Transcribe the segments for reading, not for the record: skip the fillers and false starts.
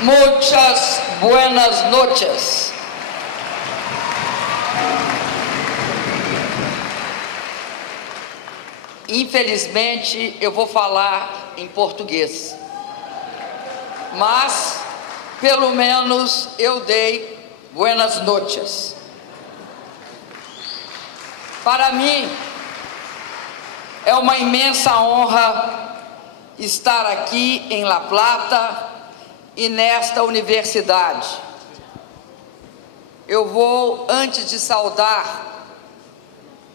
Muchas buenas noches. Infelizmente, eu vou falar em português, mas pelo menos eu dei buenas noches. Para mim, é uma imensa honra estar aqui em La Plata e nesta universidade. Eu vou, antes de saudar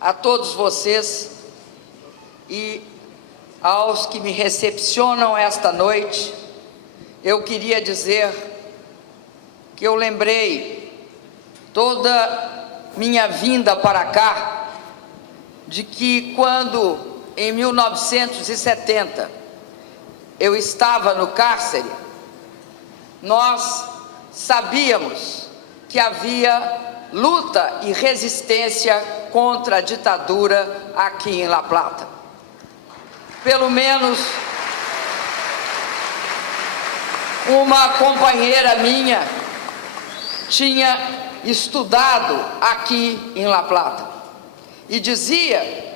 a todos vocês e aos que me recepcionam esta noite, eu queria dizer que eu lembrei toda minha vinda para cá de que quando em 1970 eu estava no cárcere, nós sabíamos que havia luta e resistência contra a ditadura aqui em La Plata. Pelo menos uma companheira minha tinha estudado aqui em La Plata e dizia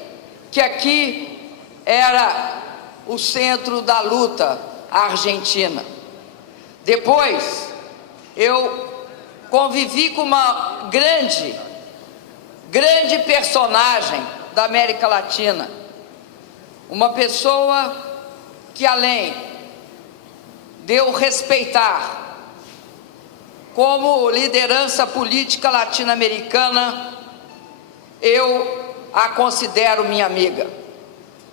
que aqui era o centro da luta argentina. Depois, eu convivi com uma grande personagem da América Latina, uma pessoa que, além de eu respeitar como liderança política latino-americana, eu a considero minha amiga,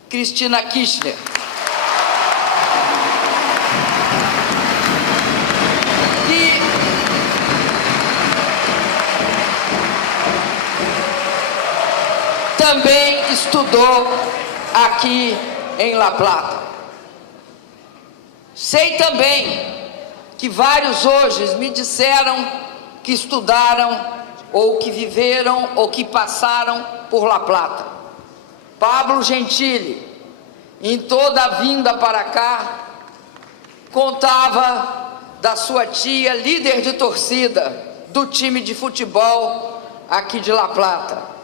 Cristina Kirchner. Também estudou aqui em La Plata. Sei também que vários hoje me disseram que estudaram, ou que viveram, ou que passaram por La Plata. Pablo Gentili, em toda a vinda para cá, contava da sua tia, líder de torcida do time de futebol aqui de La Plata.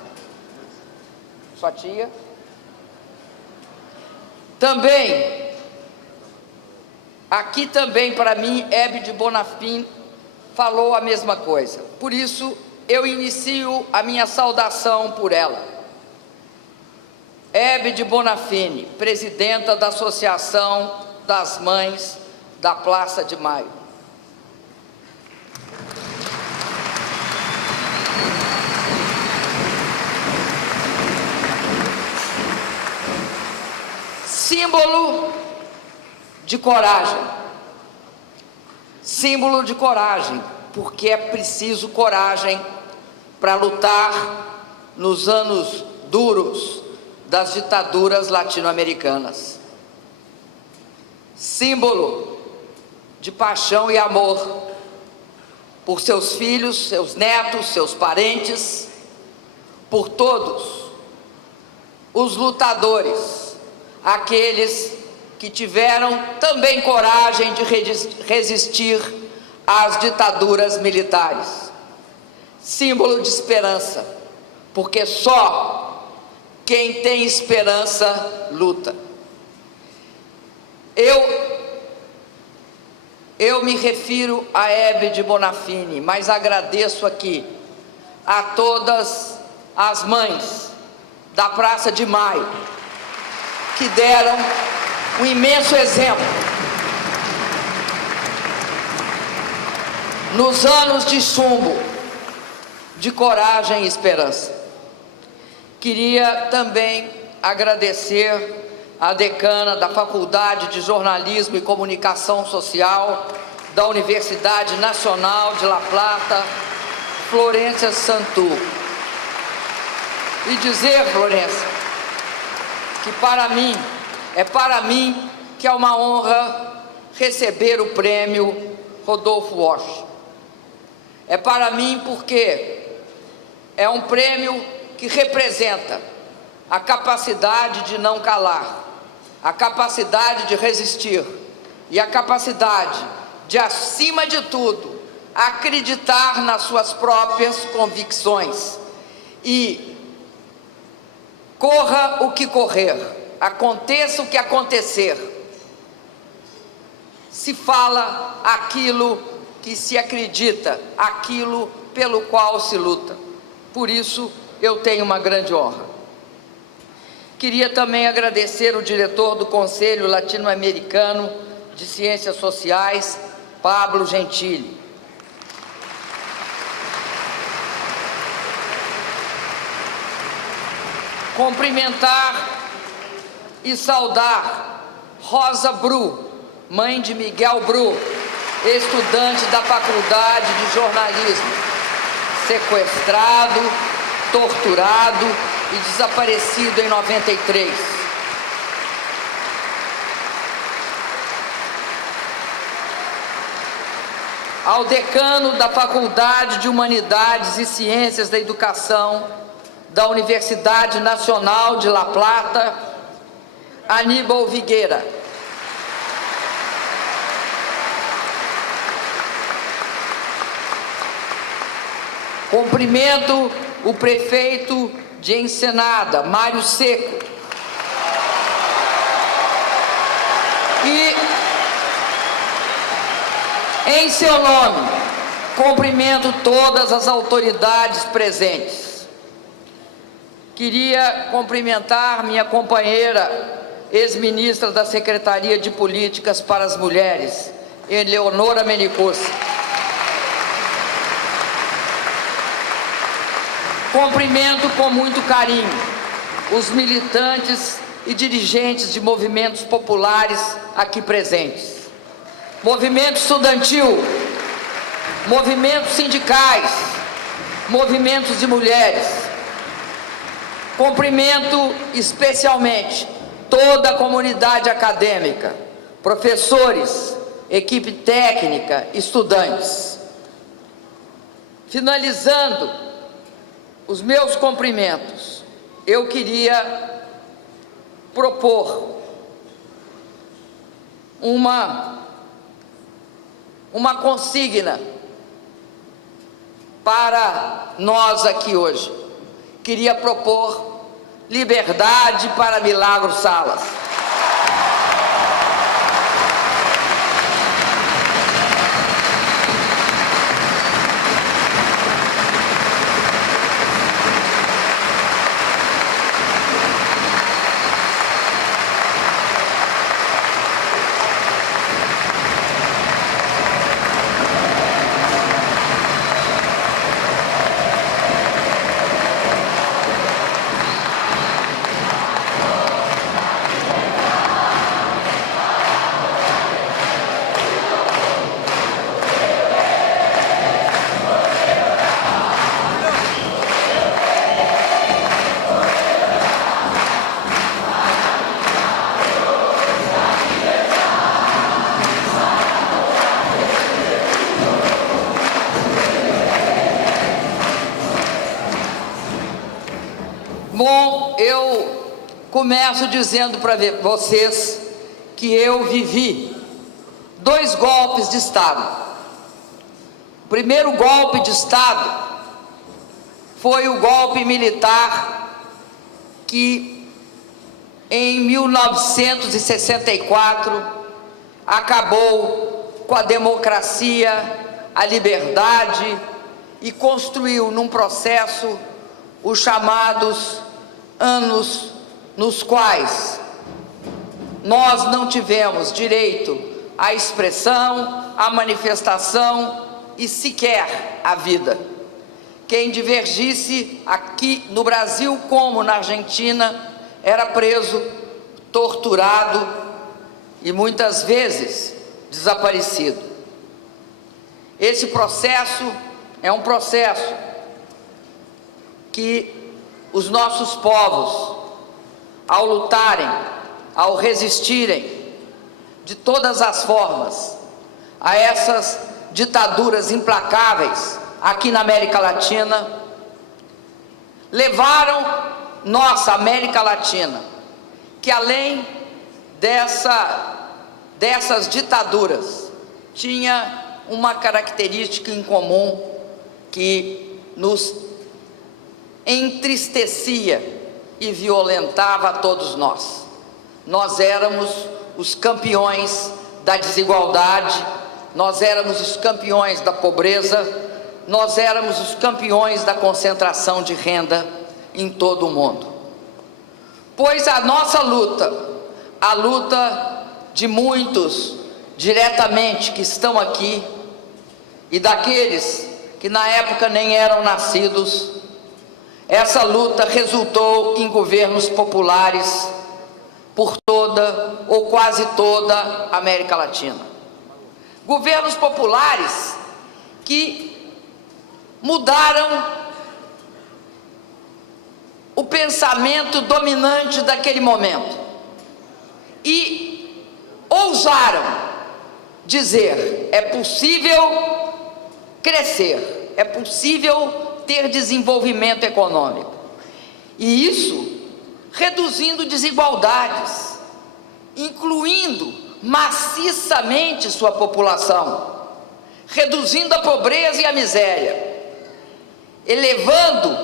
Sua tia. Também, aqui também para mim, Hebe de Bonafim falou a mesma coisa. Por isso, eu inicio a minha saudação por ela. Hebe de Bonafim, presidenta da Associação das Mães da Praça de Maio. Símbolo de coragem. Símbolo de coragem, porque é preciso coragem para lutar nos anos duros das ditaduras latino-americanas. Símbolo de paixão e amor por seus filhos, seus netos, seus parentes, por todos os lutadores, aqueles que tiveram também coragem de resistir às ditaduras militares. Símbolo de esperança, porque só quem tem esperança luta. Eu me refiro a Hebe de Bonafim, mas agradeço aqui a todas as mães da Praça de Maio, que deram um imenso exemplo nos anos de chumbo, de coragem e esperança. Queria também agradecer à decana da Faculdade de Jornalismo e Comunicação Social da Universidade Nacional de La Plata, Florência Santu. E dizer, Florência, que para mim que é uma honra receber o prêmio Rodolfo Walsh. É para mim porque é um prêmio que representa a capacidade de não calar, a capacidade de resistir e a capacidade de, acima de tudo, acreditar nas suas próprias convicções e corra o que correr, aconteça o que acontecer, se fala aquilo que se acredita, aquilo pelo qual se luta. Por isso, eu tenho uma grande honra. Queria também agradecer o diretor do Conselho Latino-Americano de Ciências Sociais, Pablo Gentili. Cumprimentar e saudar Rosa Bru, mãe de Miguel Bru, estudante da Faculdade de Jornalismo, sequestrado, torturado e desaparecido em 93. Ao decano da Faculdade de Humanidades e Ciências da Educação da Universidade Nacional de La Plata, Aníbal Vigueira. Cumprimento o prefeito de Ensenada, Mário Seco. E, em seu nome, cumprimento todas as autoridades presentes. Queria cumprimentar minha companheira, ex-ministra da Secretaria de Políticas para as Mulheres, Eleonora Menicucci. Cumprimento com muito carinho os militantes e dirigentes de movimentos populares aqui presentes. Movimento estudantil, movimentos sindicais, movimentos de mulheres. Cumprimento especialmente toda a comunidade acadêmica, professores, equipe técnica, estudantes. Finalizando os meus cumprimentos, eu queria propor uma consigna para nós aqui hoje. Queria propor liberdade para Milagro Salas. Bom, eu começo dizendo para vocês que eu vivi 2 golpes de Estado. O primeiro golpe de Estado foi o golpe militar que, em 1964, acabou com a democracia, a liberdade e construiu num processo os chamados anos nos quais nós não tivemos direito à expressão, à manifestação e sequer à vida. Quem divergisse aqui no Brasil como na Argentina era preso, torturado e muitas vezes desaparecido. Esse processo é um processo que os nossos povos, ao lutarem, ao resistirem de todas as formas a essas ditaduras implacáveis aqui na América Latina, levaram nossa América Latina, que além dessas ditaduras, tinha uma característica em comum que nos entristecia e violentava a todos nós. Nós éramos os campeões da desigualdade, nós éramos os campeões da pobreza, nós éramos os campeões da concentração de renda em todo o mundo. Pois a nossa luta, a luta de muitos diretamente que estão aqui e daqueles que na época nem eram nascidos, essa luta resultou em governos populares por toda ou quase toda a América Latina. Governos populares que mudaram o pensamento dominante daquele momento e ousaram dizer: é possível crescer, é possível ter desenvolvimento econômico, e isso reduzindo desigualdades, incluindo maciçamente sua população, reduzindo a pobreza e a miséria, elevando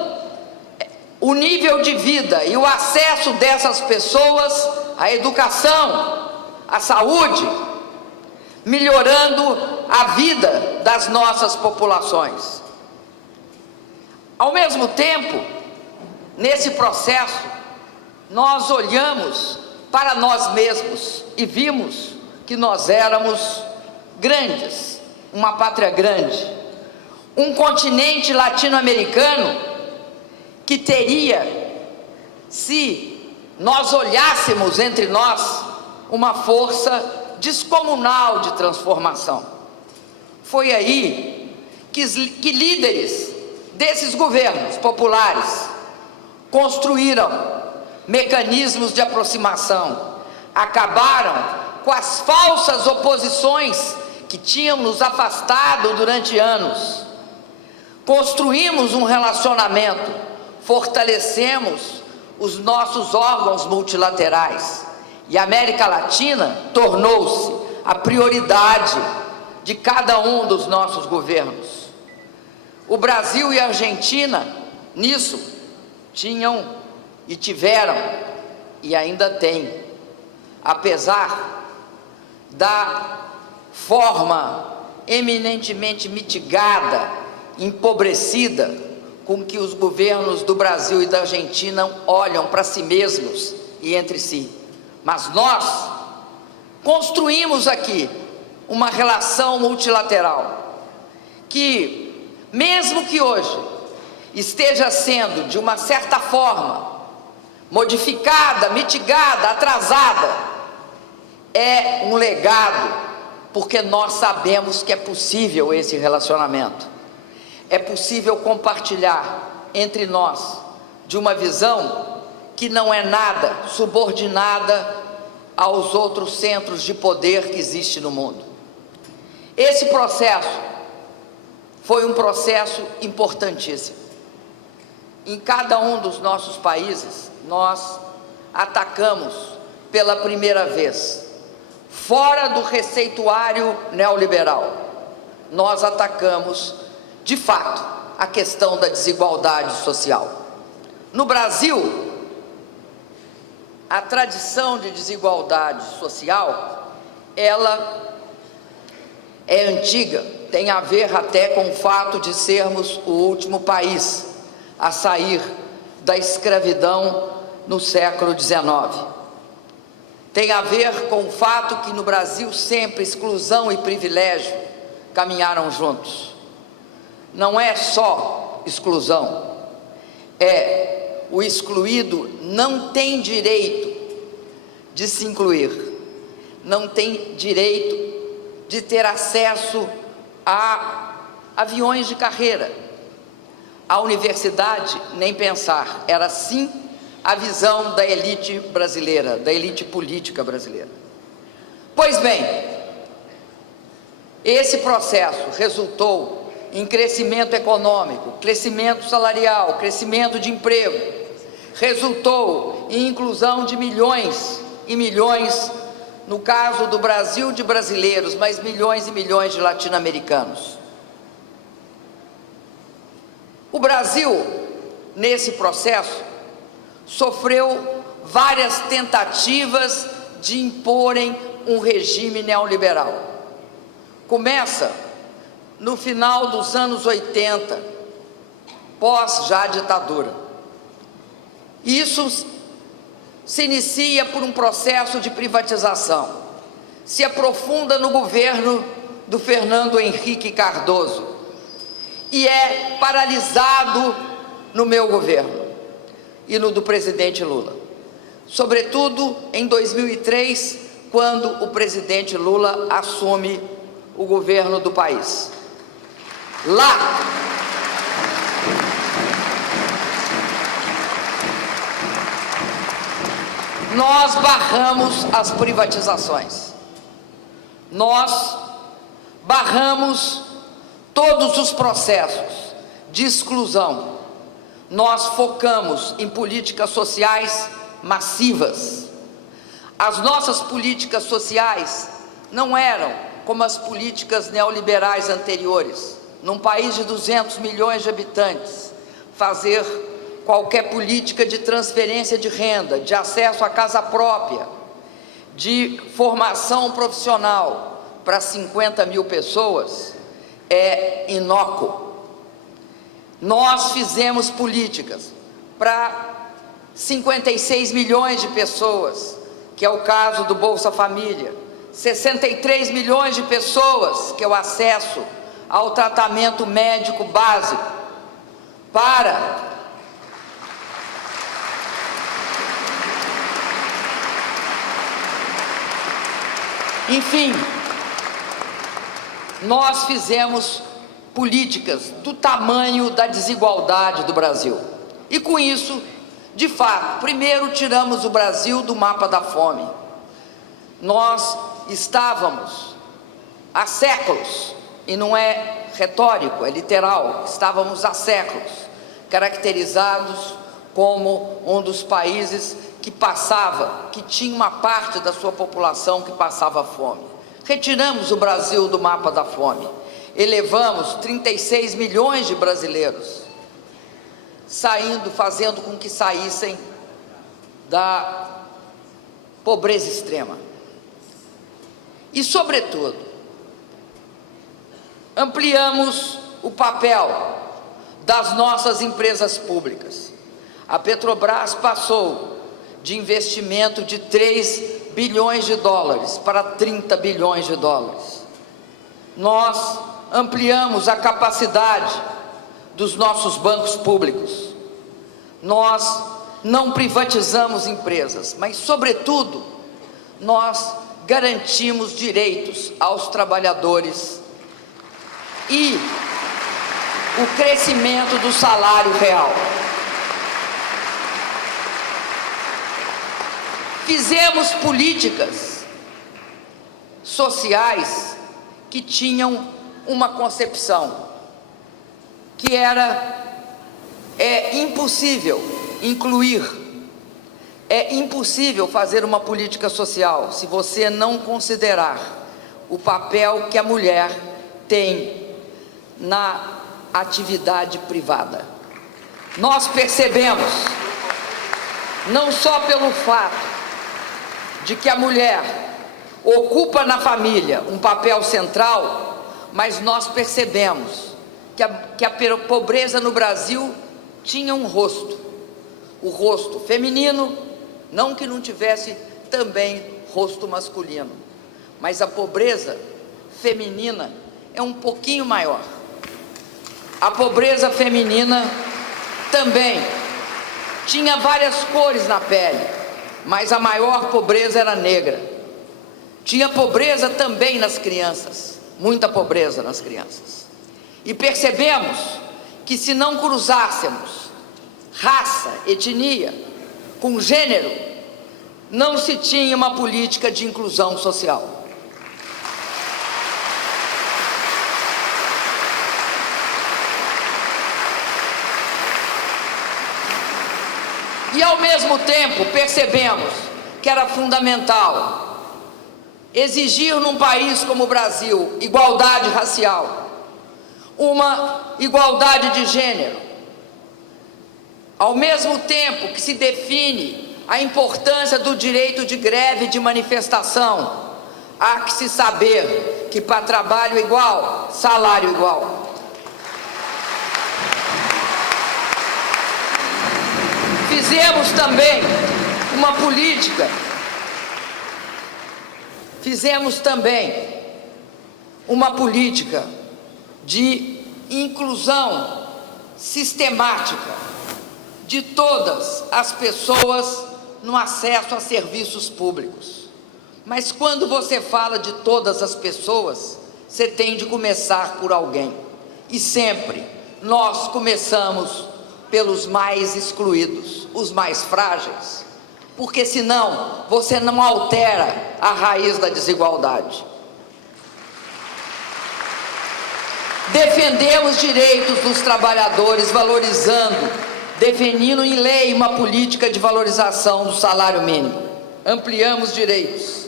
o nível de vida e o acesso dessas pessoas à educação, à saúde, melhorando a vida das nossas populações. Ao mesmo tempo, nesse processo, nós olhamos para nós mesmos e vimos que nós éramos grandes, uma pátria grande, um continente latino-americano que teria, se nós olhássemos entre nós, uma força descomunal de transformação. Foi aí que líderes desses governos populares construíram mecanismos de aproximação, acabaram com as falsas oposições que tinham nos afastado durante anos, construímos um relacionamento, fortalecemos os nossos órgãos multilaterais, e a América Latina tornou-se a prioridade de cada um dos nossos governos. O Brasil e a Argentina, nisso, tinham e tiveram, e ainda têm, apesar da forma eminentemente mitigada, empobrecida, com que os governos do Brasil e da Argentina olham para si mesmos e entre si. Mas nós construímos aqui uma relação multilateral que, mesmo que hoje esteja sendo, de uma certa forma, modificada, mitigada, atrasada, é um legado, porque nós sabemos que é possível esse relacionamento. É possível compartilhar entre nós de uma visão que não é nada subordinada aos outros centros de poder que existem no mundo. Esse processo foi um processo importantíssimo. Em cada um dos nossos países, nós atacamos pela primeira vez, fora do receituário neoliberal, nós atacamos, de fato, a questão da desigualdade social. No Brasil, a tradição de desigualdade social, ela é antiga, tem a ver até com o fato de sermos o último país a sair da escravidão no século XIX. Tem a ver com o fato que no Brasil sempre exclusão e privilégio caminharam juntos. Não é só exclusão, o excluído não tem direito de se incluir, não tem direito de ter acesso a aviões de carreira, a universidade, nem pensar. Era assim a visão da elite brasileira, da elite política brasileira. Pois bem, esse processo resultou em crescimento econômico, crescimento salarial, crescimento de emprego, resultou em inclusão de milhões e milhões no caso do Brasil, de brasileiros, mas milhões e milhões de latino-americanos. O Brasil, nesse processo, sofreu várias tentativas de imporem um regime neoliberal. Começa no final dos anos 80, pós já a ditadura. Isso se inicia por um processo de privatização, se aprofunda no governo do Fernando Henrique Cardoso e é paralisado no meu governo e no do presidente Lula, sobretudo em 2003, quando o presidente Lula assume o governo do país. Lá, nós barramos as privatizações, nós barramos todos os processos de exclusão, nós focamos em políticas sociais massivas. As nossas políticas sociais não eram como as políticas neoliberais anteriores. Num país de 200 milhões de habitantes, fazer qualquer política de transferência de renda, de acesso à casa própria, de formação profissional para 50 mil pessoas é inócuo. Nós fizemos políticas para 56 milhões de pessoas, que é o caso do Bolsa Família, 63 milhões de pessoas, que é o acesso ao tratamento médico básico, para enfim, nós fizemos políticas do tamanho da desigualdade do Brasil. E com isso, de fato, primeiro tiramos o Brasil do mapa da fome. Nós estávamos há séculos, e não é retórico, é literal, estávamos há séculos caracterizados como um dos países que tinha uma parte da sua população que passava fome. Retiramos o Brasil do mapa da fome, elevamos 36 milhões de brasileiros, fazendo com que saíssem da pobreza extrema. E, sobretudo, ampliamos o papel das nossas empresas públicas. A Petrobras passou de investimento de 3 bilhões de dólares para 30 bilhões de dólares. Nós ampliamos a capacidade dos nossos bancos públicos. Nós não privatizamos empresas, mas, sobretudo, nós garantimos direitos aos trabalhadores e o crescimento do salário real. Fizemos políticas sociais que tinham uma concepção, que era: é impossível incluir, é impossível fazer uma política social se você não considerar o papel que a mulher tem na atividade privada. Nós percebemos, não só pelo fato de que a mulher ocupa na família um papel central, mas nós percebemos que a pobreza no Brasil tinha um rosto, o rosto feminino, não que não tivesse também rosto masculino, mas a pobreza feminina é um pouquinho maior. A pobreza feminina também tinha várias cores na pele, mas a maior pobreza era negra. Tinha pobreza também nas crianças, muita pobreza nas crianças. E percebemos que, se não cruzássemos raça, etnia com gênero, não se tinha uma política de inclusão social. E, ao mesmo tempo, percebemos que era fundamental exigir num país como o Brasil igualdade racial, uma igualdade de gênero, ao mesmo tempo que se define a importância do direito de greve e de manifestação, há que se saber que para trabalho igual, salário igual. Fizemos também uma política de inclusão sistemática de todas as pessoas no acesso a serviços públicos. Mas quando você fala de todas as pessoas, você tem de começar por alguém. E sempre nós começamos pelos mais excluídos, os mais frágeis, porque senão você não altera a raiz da desigualdade. Defendemos direitos dos trabalhadores, definindo em lei uma política de valorização do salário mínimo. Ampliamos direitos.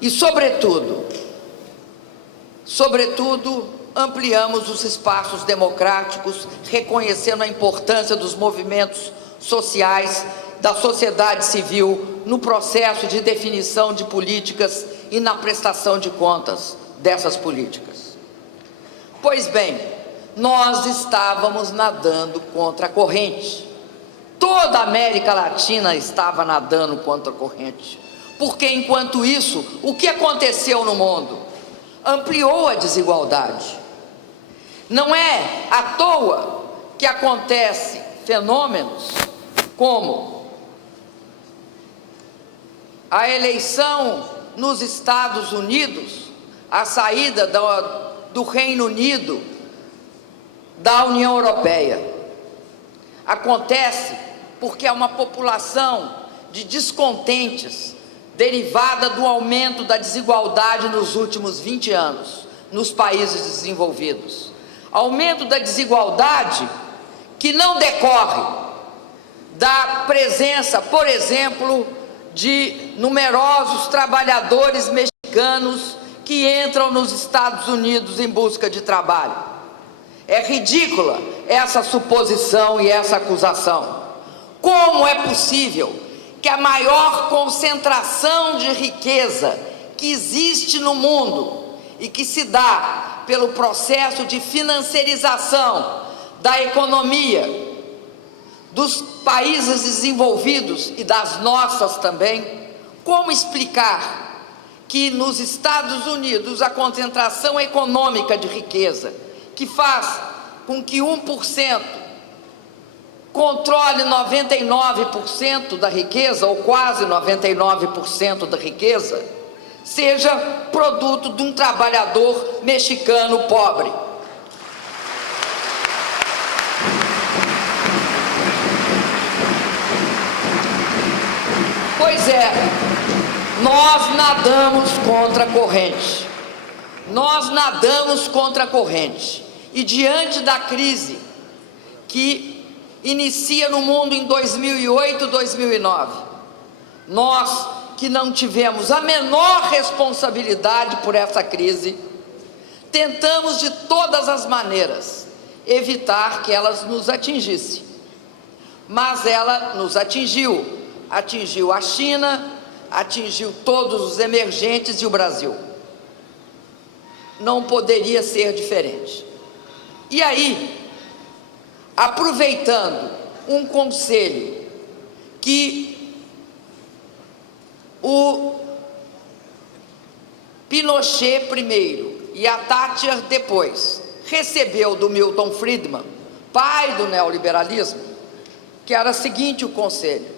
E, sobretudo, ampliamos os espaços democráticos, reconhecendo a importância dos movimentos sociais, da sociedade civil, no processo de definição de políticas e na prestação de contas dessas políticas. Pois bem, nós estávamos nadando contra a corrente. Toda a América Latina estava nadando contra a corrente. Porque, enquanto isso, o que aconteceu no mundo? Ampliou a desigualdade. Não é à toa que acontecem fenômenos como a eleição nos Estados Unidos, a saída do Reino Unido da União Europeia. Acontece porque há uma população de descontentes derivada do aumento da desigualdade nos últimos 20 anos, nos países desenvolvidos. Aumento da desigualdade que não decorre da presença, por exemplo, de numerosos trabalhadores mexicanos que entram nos Estados Unidos em busca de trabalho. É ridícula essa suposição e essa acusação. Como é possível que a maior concentração de riqueza que existe no mundo e que se dá pelo processo de financiarização da economia dos países desenvolvidos e das nossas também, como explicar que nos Estados Unidos a concentração econômica de riqueza, que faz com que 1% controle 99% da riqueza, ou quase 99% da riqueza, seja produto de um trabalhador mexicano pobre. Pois é, nós nadamos contra a corrente. Nós nadamos contra a corrente. E diante da crise que inicia no mundo em 2008, 2009, nós que não tivemos a menor responsabilidade por essa crise, tentamos de todas as maneiras evitar que ela nos atingisse. Mas ela nos atingiu a China, atingiu todos os emergentes e o Brasil. Não poderia ser diferente. E aí, aproveitando um conselho que o Pinochet primeiro e a Thatcher depois recebeu do Milton Friedman, pai do neoliberalismo, que era o seguinte: o conselho: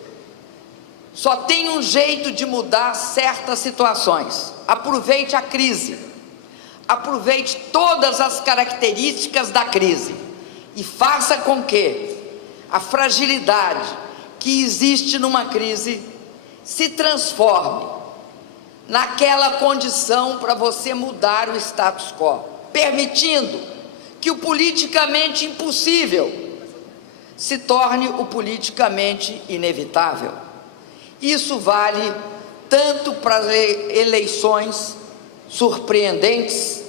só tem um jeito de mudar certas situações. Aproveite a crise, aproveite todas as características da crise e faça com que a fragilidade que existe numa crise se transforme naquela condição para você mudar o status quo, permitindo que o politicamente impossível se torne o politicamente inevitável. Isso vale tanto para eleições surpreendentes,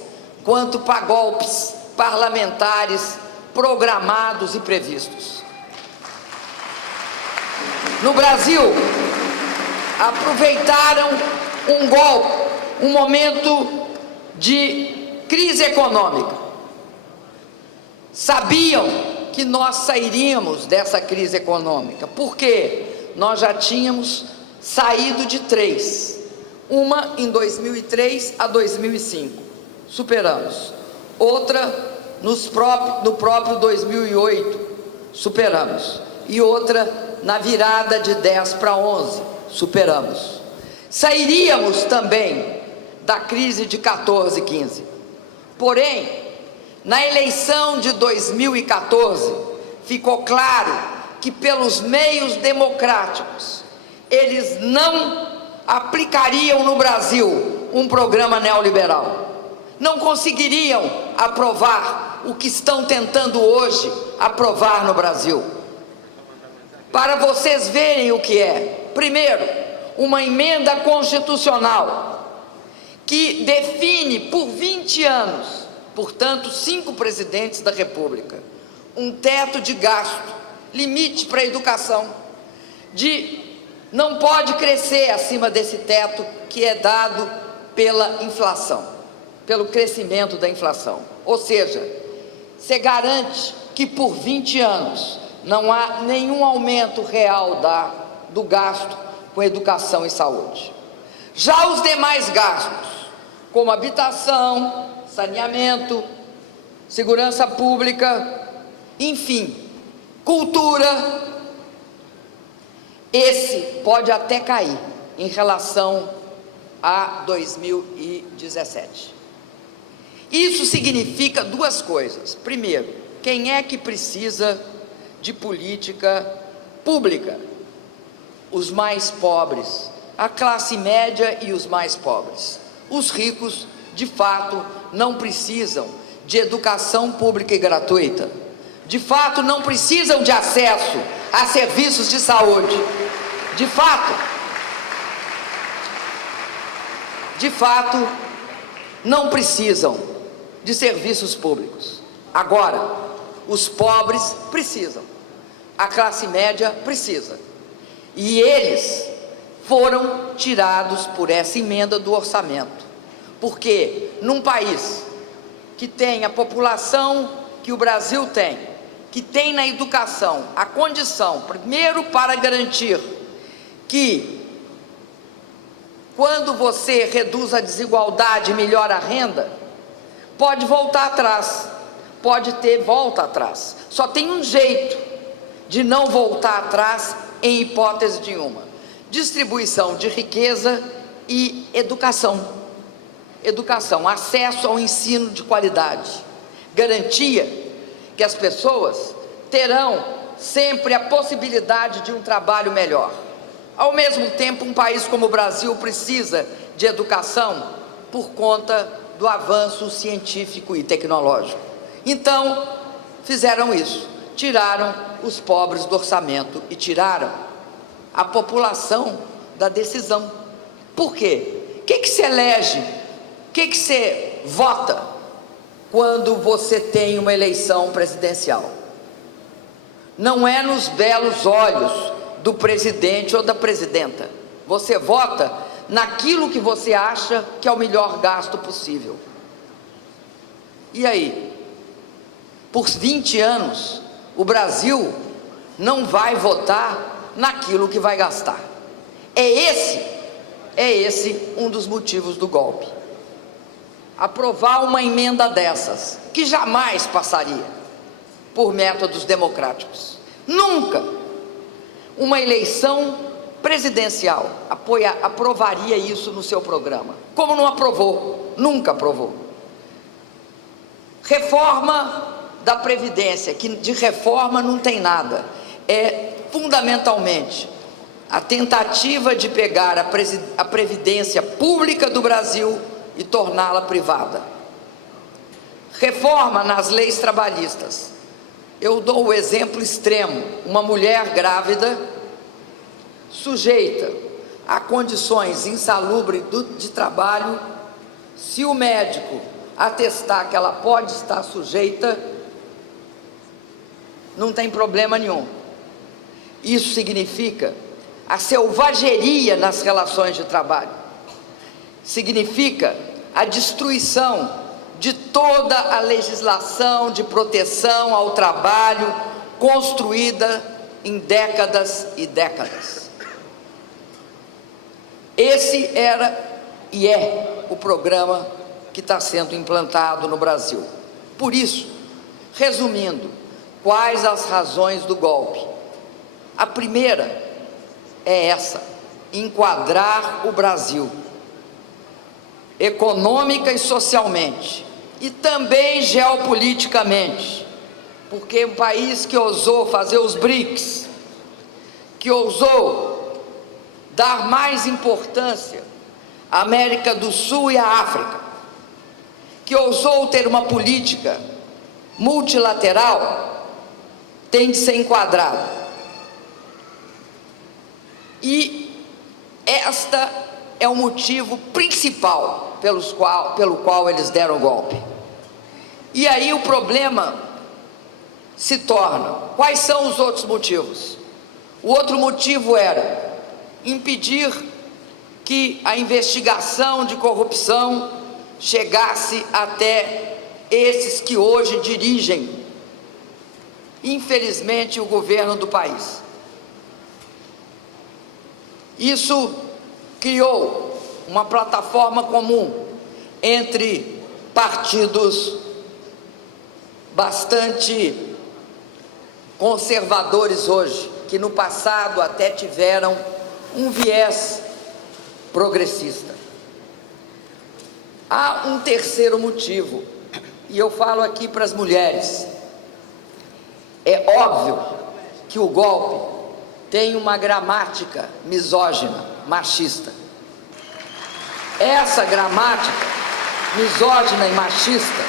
quanto para golpes parlamentares programados e previstos. No Brasil, aproveitaram um golpe, um momento de crise econômica. Sabiam que nós sairíamos dessa crise econômica, porque nós já tínhamos saído de 3, uma em 2003 a 2005, superamos, outra no próprio 2008, superamos, e outra na virada de 10 para 11, superamos. Sairíamos também da crise de 14 e 15, porém, na eleição de 2014, ficou claro que pelos meios democráticos, eles não aplicariam no Brasil um programa neoliberal, não conseguiriam aprovar o que estão tentando hoje aprovar no Brasil. Para vocês verem o que é, primeiro, uma emenda constitucional que define por 20 anos, portanto 5 presidentes da República, um teto de gasto, limite para a educação, não pode crescer acima desse teto que é dado pela inflação, pelo crescimento da inflação. Ou seja, você garante que por 20 anos não há nenhum aumento real do gasto com educação e saúde. Já os demais gastos, como habitação, saneamento, segurança pública, enfim, cultura, esse pode até cair em relação a 2017. Isso significa duas coisas. Primeiro, quem é que precisa de política pública? Os mais pobres, a classe média e os mais pobres. Os ricos, de fato, não precisam de educação pública e gratuita. De fato, não precisam de acesso a serviços de saúde. De fato, não precisam de serviços públicos. Agora, os pobres precisam, a classe média precisa. E eles foram tirados por essa emenda do orçamento. Porque num país que tem a população que o Brasil tem, que tem na educação a condição, primeiro, para garantir que quando você reduz a desigualdade e melhora a renda, pode voltar atrás, pode ter volta atrás. Só tem um jeito de não voltar atrás em hipótese nenhuma: distribuição de riqueza e educação. Educação, acesso ao ensino de qualidade, garantia que as pessoas terão sempre a possibilidade de um trabalho melhor. Ao mesmo tempo, um país como o Brasil precisa de educação por conta do avanço científico e tecnológico. Então, fizeram isso, tiraram os pobres do orçamento e tiraram a população da decisão. Por quê? O que se elege? O que você vota quando você tem uma eleição presidencial? Não é nos belos olhos do presidente ou da presidenta. Você vota naquilo que você acha que é o melhor gasto possível. E aí? Por 20 anos, o Brasil não vai votar naquilo que vai gastar. É esse um dos motivos do golpe. Aprovar uma emenda dessas, que jamais passaria por métodos democráticos. Nunca uma eleição presidencial aprovaria isso no seu programa. Como não aprovou? Nunca aprovou. Reforma da Previdência, que de reforma não tem nada. É fundamentalmente a tentativa de pegar a Previdência Pública do Brasil e torná-la privada. Reforma nas leis trabalhistas. Eu dou o exemplo extremo: uma mulher grávida, sujeita a condições insalubres de trabalho, se o médico atestar que ela pode estar sujeita, não tem problema nenhum. Isso significa a selvageria nas relações de trabalho, significa a destruição de toda a legislação de proteção ao trabalho construída em décadas e décadas. Esse era e é o programa que está sendo implantado no Brasil. Por isso, resumindo, quais as razões do golpe? A primeira é essa: enquadrar o Brasil econômica e socialmente, e também geopoliticamente, porque um país que ousou fazer os BRICS, que ousou dar mais importância à América do Sul e à África, que ousou ter uma política multilateral, tem de ser enquadrado. E esta é o motivo principal pelo qual eles deram o golpe. E aí o problema se torna: quais são os outros motivos? O outro motivo era impedir que a investigação de corrupção chegasse até esses que hoje dirigem, infelizmente, o governo do país. Isso criou uma plataforma comum entre partidos bastante conservadores hoje, que no passado até tiveram um viés progressista. Há um terceiro motivo, e eu falo aqui para as mulheres. É óbvio que o golpe tem uma gramática misógina, machista. Essa gramática misógina e machista,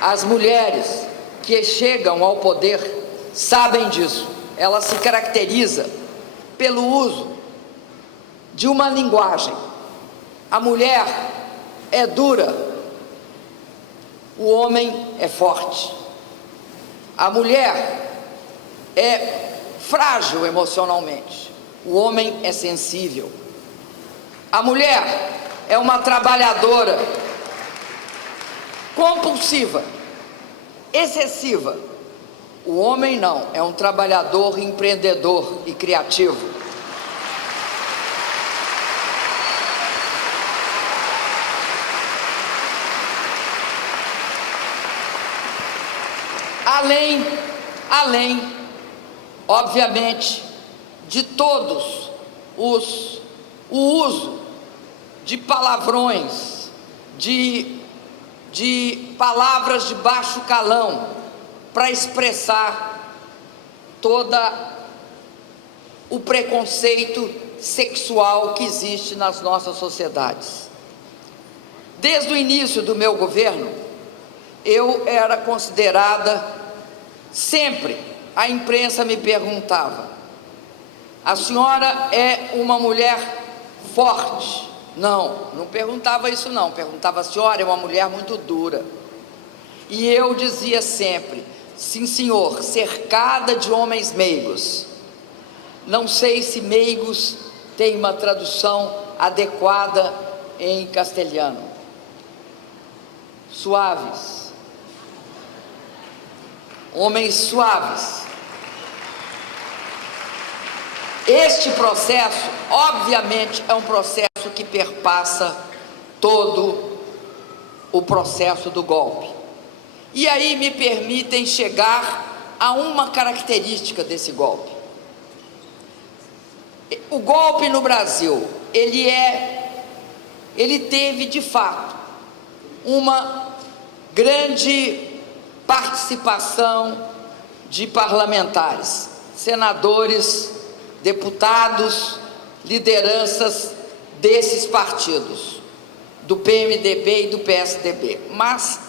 as mulheres que chegam ao poder sabem disso. Ela se caracteriza pelo uso de uma linguagem: a mulher é dura, o homem é forte. A mulher é frágil emocionalmente, o homem é sensível. A mulher é uma trabalhadora compulsiva, excessiva. O homem não, é um trabalhador empreendedor e criativo. Além, obviamente, de todos o uso de palavrões, de palavras de baixo calão, para expressar toda o preconceito sexual que existe nas nossas sociedades. Desde o início do meu governo, eu era considerada, sempre a imprensa me perguntava: a senhora é uma mulher forte? Não perguntava isso não, perguntava: a senhora é uma mulher muito dura. E eu dizia sempre: sim senhor, cercada de homens meigos. Não sei se meigos tem uma tradução adequada em castelhano. Suaves, homens suaves. Este processo, obviamente, é um processo que perpassa todo o processo do golpe. E aí me permitem chegar a uma característica desse golpe. O golpe no Brasil, ele teve de fato uma grande participação de parlamentares, senadores, deputados, lideranças desses partidos, do PMDB e do PSDB. Mas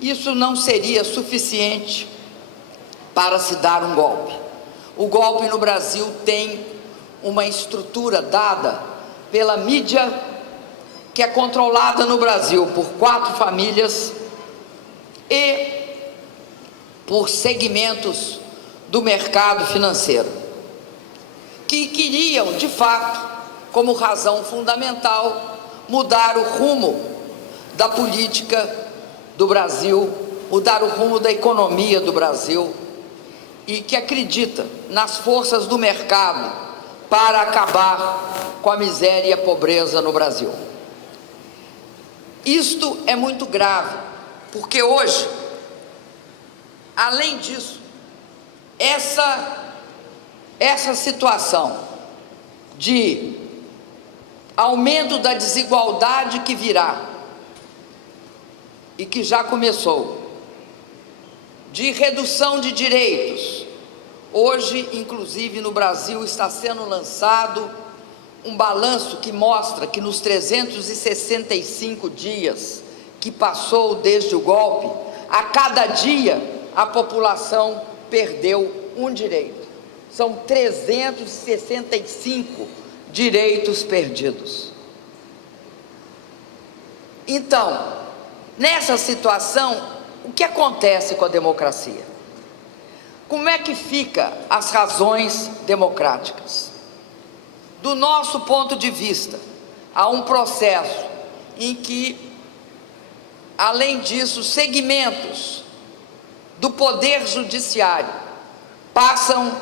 isso não seria suficiente para se dar um golpe. O golpe no Brasil tem uma estrutura dada pela mídia, que é controlada no Brasil por 4 famílias e por segmentos do mercado financeiro, que queriam, de fato, como razão fundamental, mudar o rumo da política do Brasil, mudar o rumo da economia do Brasil, e que acredita nas forças do mercado para acabar com a miséria e a pobreza no Brasil. Isto é muito grave, porque hoje, além disso, essa situação de aumento da desigualdade que virá, e que já começou, de redução de direitos. Hoje, inclusive, no Brasil está sendo lançado um balanço que mostra que nos 365 dias que passou desde o golpe, a cada dia a população perdeu um direito. São 365 direitos perdidos. Então, nessa situação, o que acontece com a democracia? Como é que ficam as razões democráticas? Do nosso ponto de vista, há um processo em que, além disso, segmentos do poder judiciário passam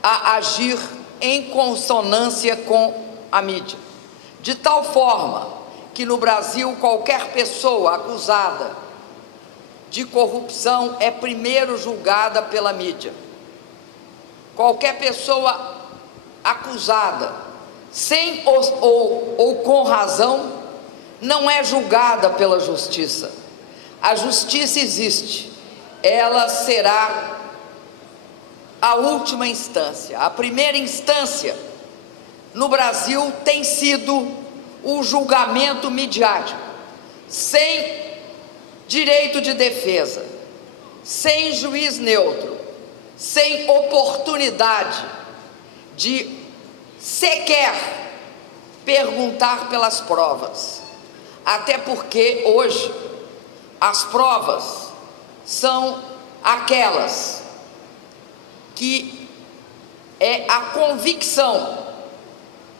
a agir em consonância com a mídia, de tal forma que no Brasil qualquer pessoa acusada de corrupção é primeiro julgada pela mídia. Qualquer pessoa acusada, sem ou com razão, não é julgada pela justiça. A justiça existe, ela será a última instância. A primeira instância no Brasil tem sido o julgamento midiático, sem direito de defesa, sem juiz neutro, sem oportunidade de sequer perguntar pelas provas, até porque hoje as provas são aquelas que é a convicção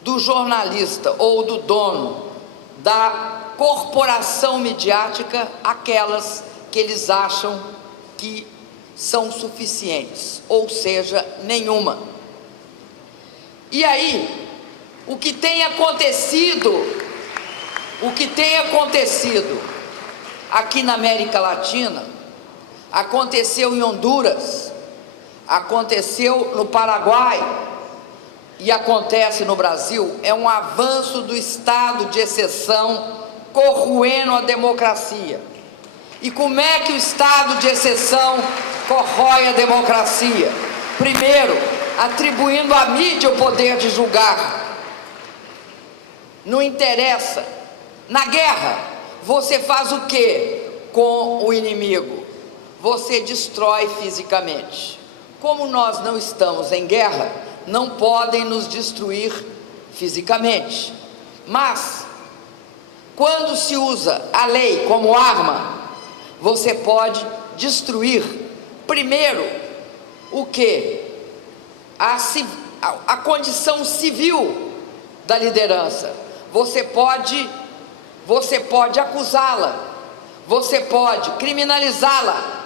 do jornalista ou do dono da corporação midiática, aquelas que eles acham que são suficientes, ou seja, nenhuma. E aí, o que tem acontecido aqui na América Latina, aconteceu em Honduras, aconteceu no Paraguai e acontece no Brasil, é um avanço do estado de exceção corroendo a democracia. E como é que o estado de exceção corrói a democracia? Primeiro, atribuindo à mídia o poder de julgar. Não interessa. Na guerra, você faz o quê com o inimigo? Você destrói fisicamente. Como nós não estamos em guerra, não podem nos destruir fisicamente. Mas quando se usa a lei como arma, você pode destruir, primeiro, o quê? A condição civil da liderança. Você pode acusá-la, você pode criminalizá-la,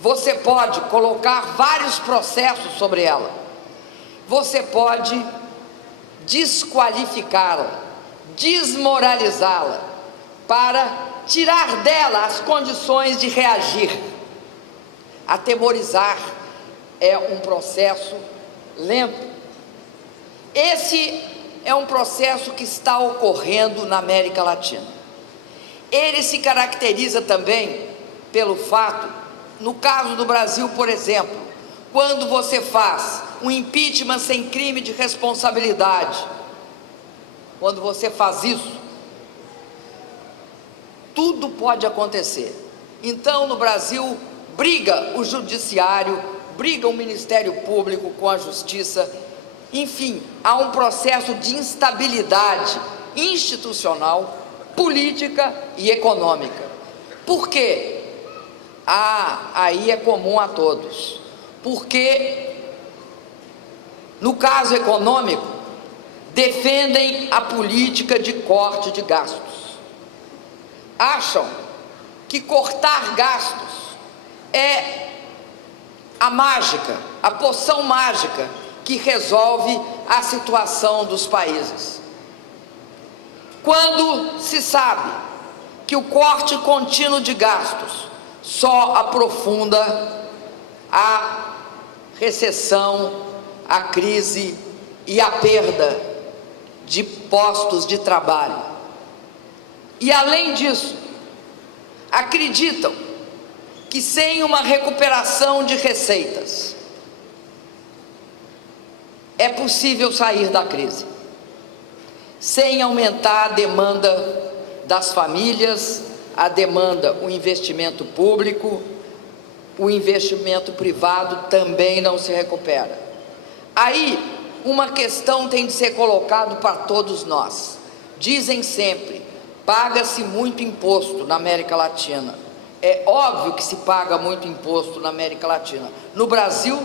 você pode colocar vários processos sobre ela, você pode desqualificá-la, desmoralizá-la, para tirar dela as condições de reagir. Atemorizar é um processo lento. Esse é um processo que está ocorrendo na América Latina. Ele se caracteriza também pelo fato, no caso do Brasil, por exemplo, quando você faz um impeachment sem crime de responsabilidade, quando você faz isso, tudo pode acontecer. Então, no Brasil, briga o judiciário briga o Ministério Público com a Justiça. Enfim, há um processo de instabilidade institucional, política e econômica. Por quê? Aí é comum a todos. Porque, no caso econômico, defendem a política de corte de gastos. Acham que cortar gastos é a mágica, a poção mágica que resolve a situação dos países. Quando se sabe que o corte contínuo de gastos só aprofunda a recessão, a crise e a perda de postos de trabalho. E além disso, acreditam que sem uma recuperação de receitas é possível sair da crise, sem aumentar a demanda das famílias, a demanda, o investimento público, o investimento privado também não se recupera. Aí, uma questão tem de ser colocada para todos nós. Dizem sempre, paga-se muito imposto na América Latina. É óbvio que se paga muito imposto na América Latina. No Brasil,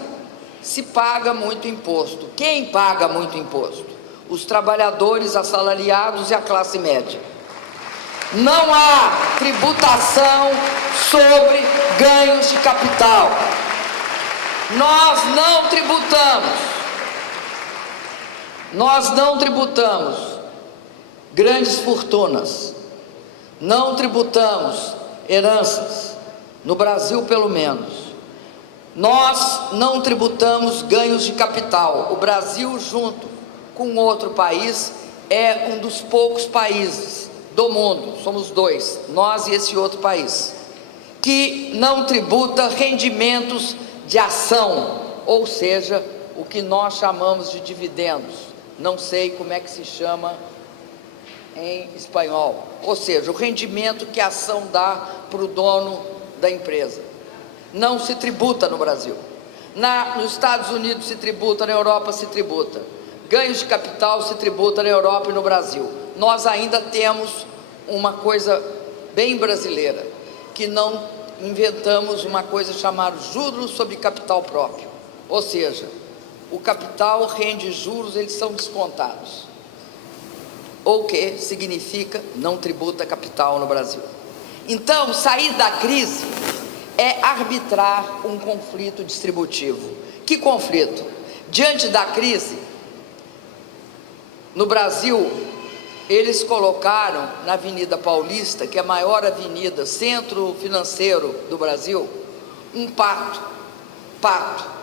se paga muito imposto. Quem paga muito imposto? Os trabalhadores assalariados e a classe média. Não há tributação sobre ganhos de capital. Nós não tributamos grandes fortunas, não tributamos heranças, no Brasil pelo menos. Nós não tributamos ganhos de capital. O Brasil, junto com outro país, é um dos poucos países do mundo, somos dois, nós e esse outro país, que não tributa rendimentos de ação, ou seja, o que nós chamamos de dividendos. Não sei como é que se chama em espanhol, ou seja, o rendimento que a ação dá para o dono da empresa. Não se tributa no Brasil. Nos Estados Unidos se tributa, na Europa se tributa. Ganhos de capital se tributa na Europa e no Brasil. Nós ainda temos uma coisa bem brasileira, que não inventamos uma coisa chamada juros sobre capital próprio. Ou seja, o capital rende juros, eles são descontados. O que significa não tributa capital no Brasil. Então, sair da crise é arbitrar um conflito distributivo. Que conflito? Diante da crise, no Brasil, eles colocaram na Avenida Paulista, que é a maior avenida, centro financeiro do Brasil, um pato,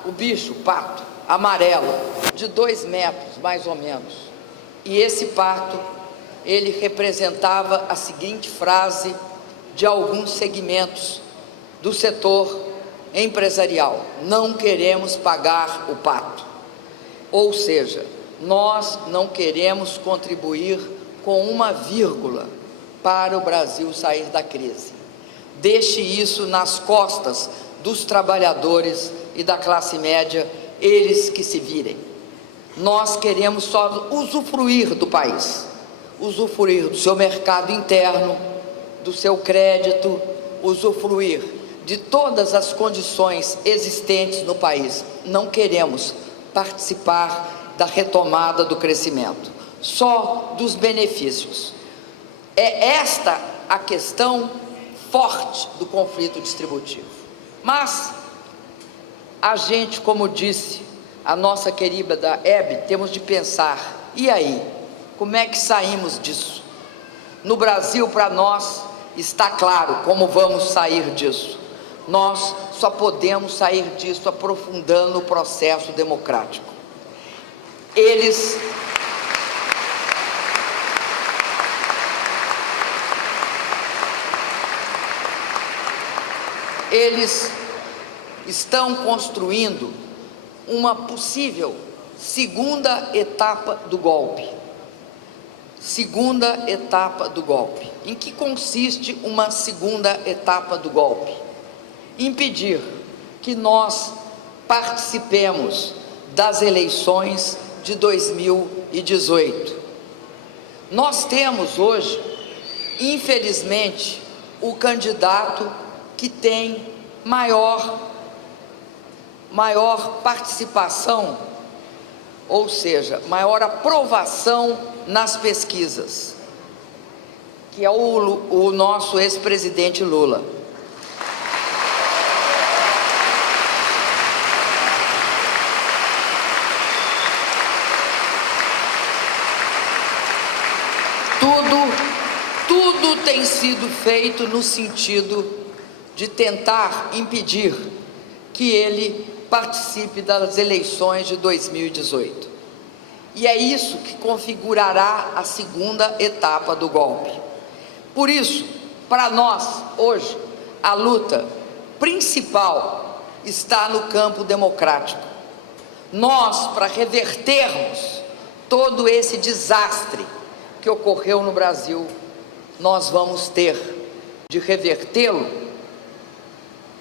o bicho, pato, amarelo, de 2 metros, mais ou menos. E esse pato, ele representava a seguinte frase de alguns segmentos do setor empresarial: não queremos pagar o pato. Ou seja, nós não queremos contribuir com uma vírgula para o Brasil sair da crise. Deixe isso nas costas dos trabalhadores e da classe média, eles que se virem. Nós queremos só usufruir do país, usufruir do seu mercado interno, do seu crédito, usufruir de todas as condições existentes no país. Não queremos participar da retomada do crescimento, só dos benefícios. É esta a questão forte do conflito distributivo. Mas a gente, como disse a nossa querida Hebe, temos de pensar, e aí, como é que saímos disso? No Brasil, para nós, está claro como vamos sair disso. Nós só podemos sair disso aprofundando o processo democrático. Eles estão construindo uma possível segunda etapa do golpe. Segunda etapa do golpe. Em que consiste uma segunda etapa do golpe? Impedir que nós participemos das eleições de 2018. Nós temos hoje, infelizmente, o candidato que tem maior participação, ou seja, maior aprovação nas pesquisas, que é o nosso ex-presidente Lula. Tudo tem sido feito no sentido de tentar impedir que ele participe das eleições de 2018. E é isso que configurará a segunda etapa do golpe. Por isso, para nós, hoje, a luta principal está no campo democrático. Nós, para revertermos todo esse desastre que ocorreu no Brasil, nós vamos ter de revertê-lo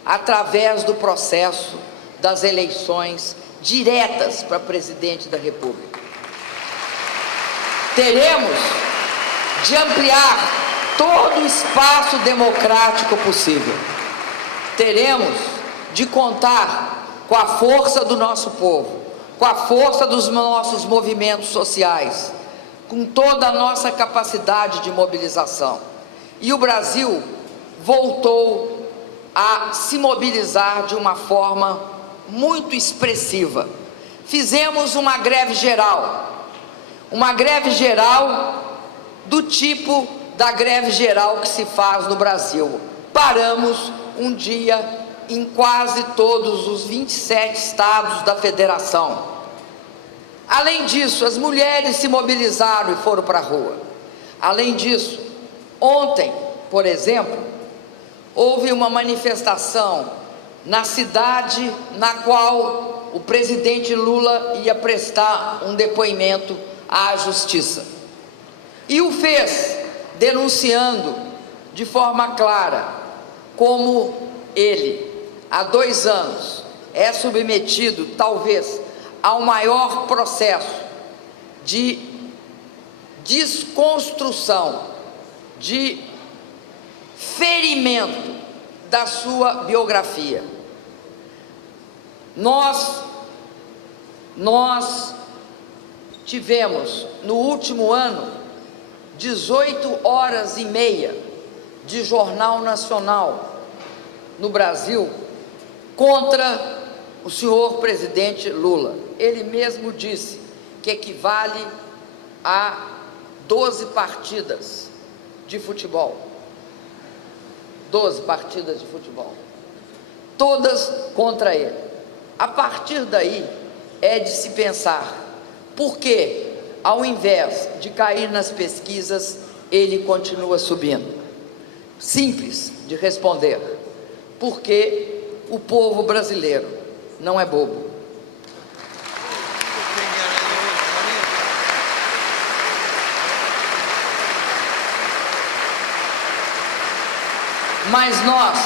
através do processo das eleições diretas para presidente da República. Teremos de ampliar todo o espaço democrático possível. Teremos de contar com a força do nosso povo, com a força dos nossos movimentos sociais, com toda a nossa capacidade de mobilização. E o Brasil voltou a se mobilizar de uma forma muito expressiva. Fizemos uma greve geral do tipo da greve geral que se faz no Brasil. Paramos um dia em quase todos os 27 estados da federação. Além disso, as mulheres se mobilizaram e foram para a rua. Além disso, ontem, por exemplo, houve uma manifestação na cidade na qual o presidente Lula ia prestar um depoimento à justiça. E o fez denunciando de forma clara como ele, há 2 anos, é submetido, talvez, ao maior processo de desconstrução, de ferimento da sua biografia. Nós tivemos, no último ano, 18 horas e meia de Jornal Nacional no Brasil contra o senhor presidente Lula. Ele mesmo disse que equivale a 12 partidas de futebol. 12 partidas de futebol. Todas contra ele. A partir daí, é de se pensar, por que, ao invés de cair nas pesquisas, ele continua subindo? Simples de responder, porque o povo brasileiro não é bobo. Mas nós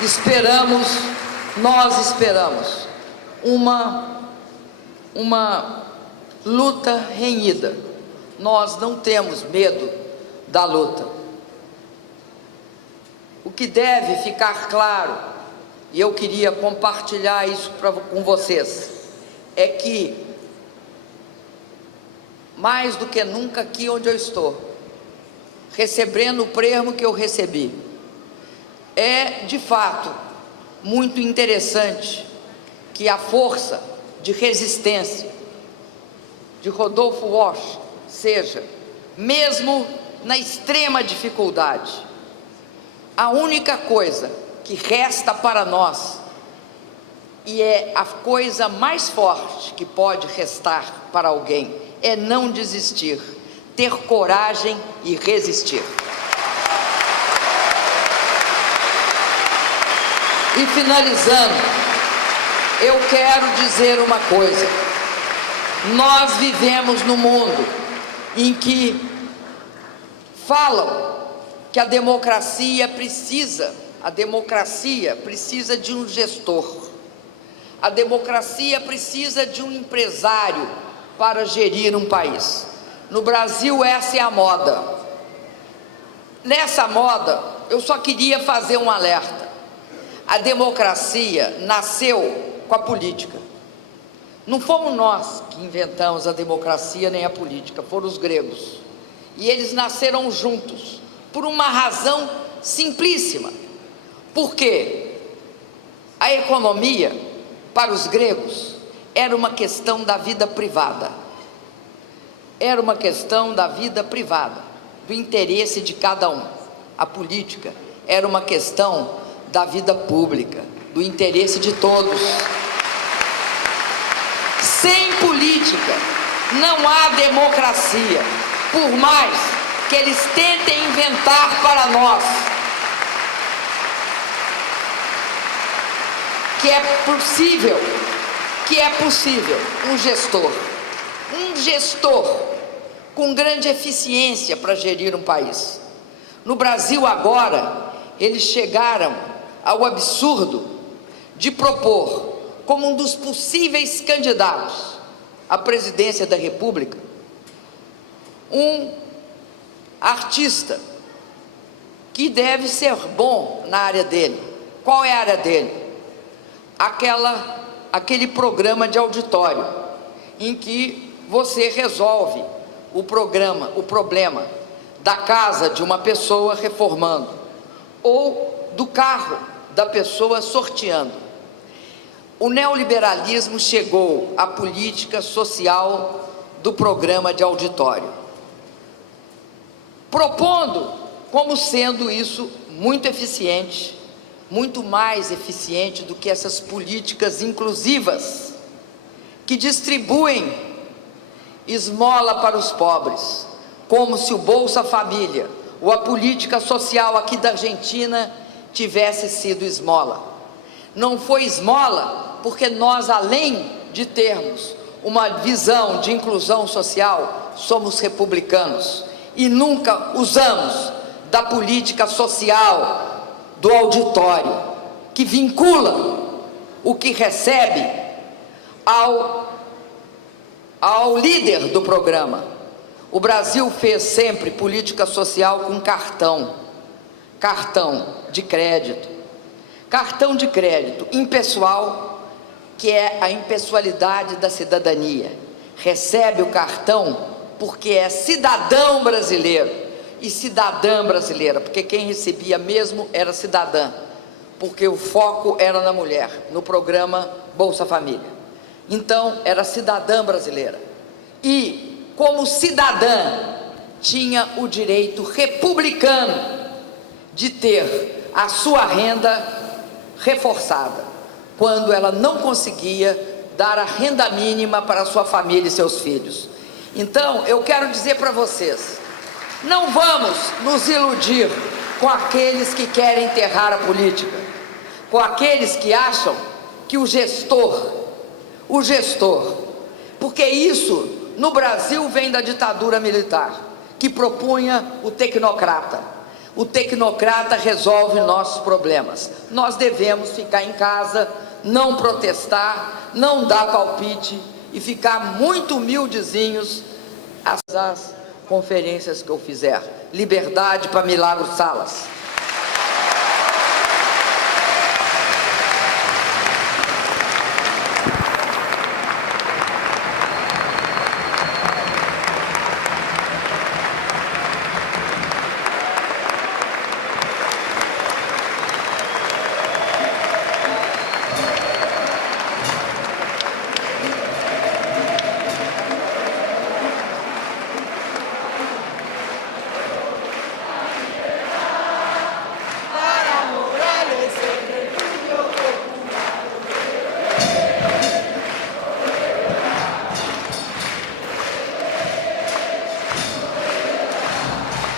esperamos uma luta renhida. Nós não temos medo da luta. O que deve ficar claro, e eu queria compartilhar isso com vocês, é que, mais do que nunca aqui onde eu estou, recebendo o prêmio que eu recebi, é de fato muito interessante que a força de resistência de Rodolfo Walsh seja, mesmo na extrema dificuldade, a única coisa que resta para nós, e é a coisa mais forte que pode restar para alguém, é não desistir, ter coragem e resistir. E finalizando, eu quero dizer uma coisa: nós vivemos num mundo em que falam que a democracia precisa de um gestor. A democracia precisa de um empresário para gerir um país. No Brasil, essa é a moda. Nessa moda, eu só queria fazer um alerta. A democracia nasceu com a política. Não fomos nós que inventamos a democracia nem a política, foram os gregos. E eles nasceram juntos, por uma razão simplíssima. Porque a economia, para os gregos, era uma questão da vida privada. Era uma questão da vida privada, do interesse de cada um. A política era uma questão da vida pública, do interesse de todos. Sem política não há democracia, por mais que eles tentem inventar para nós que é possível um gestor com grande eficiência para gerir um país. No Brasil agora, eles chegaram ao absurdo de propor como um dos possíveis candidatos à presidência da República um artista que deve ser bom na área dele. Qual é a área dele? Aquele programa de auditório, em que você resolve o problema da casa de uma pessoa reformando, ou do carro da pessoa sorteando. O neoliberalismo chegou à política social do programa de auditório, propondo como sendo isso muito eficiente, muito mais eficiente do que essas políticas inclusivas que distribuem esmola para os pobres, como se o Bolsa Família ou a política social aqui da Argentina tivesse sido esmola. Não foi esmola porque nós, além de termos uma visão de inclusão social, somos republicanos e nunca usamos da política social do auditório, que vincula o que recebe ao líder do programa. O Brasil fez sempre política social com cartão de crédito, impessoal, que é a impessoalidade da cidadania. Recebe o cartão porque é cidadão brasileiro e cidadã brasileira, porque quem recebia mesmo era cidadã, porque o foco era na mulher, no programa Bolsa Família. Então, era cidadã brasileira. E, como cidadã, tinha o direito republicano de ter a sua renda reforçada, quando ela não conseguia dar a renda mínima para a sua família e seus filhos. Então, eu quero dizer para vocês, não vamos nos iludir com aqueles que querem enterrar a política, com aqueles que acham que o gestor, porque isso no Brasil vem da ditadura militar, que propunha o tecnocrata. O tecnocrata resolve nossos problemas. Nós devemos ficar em casa, não protestar, não dar palpite e ficar muito humildezinhos às conferências que eu fizer. Liberdade para Milagro Salas.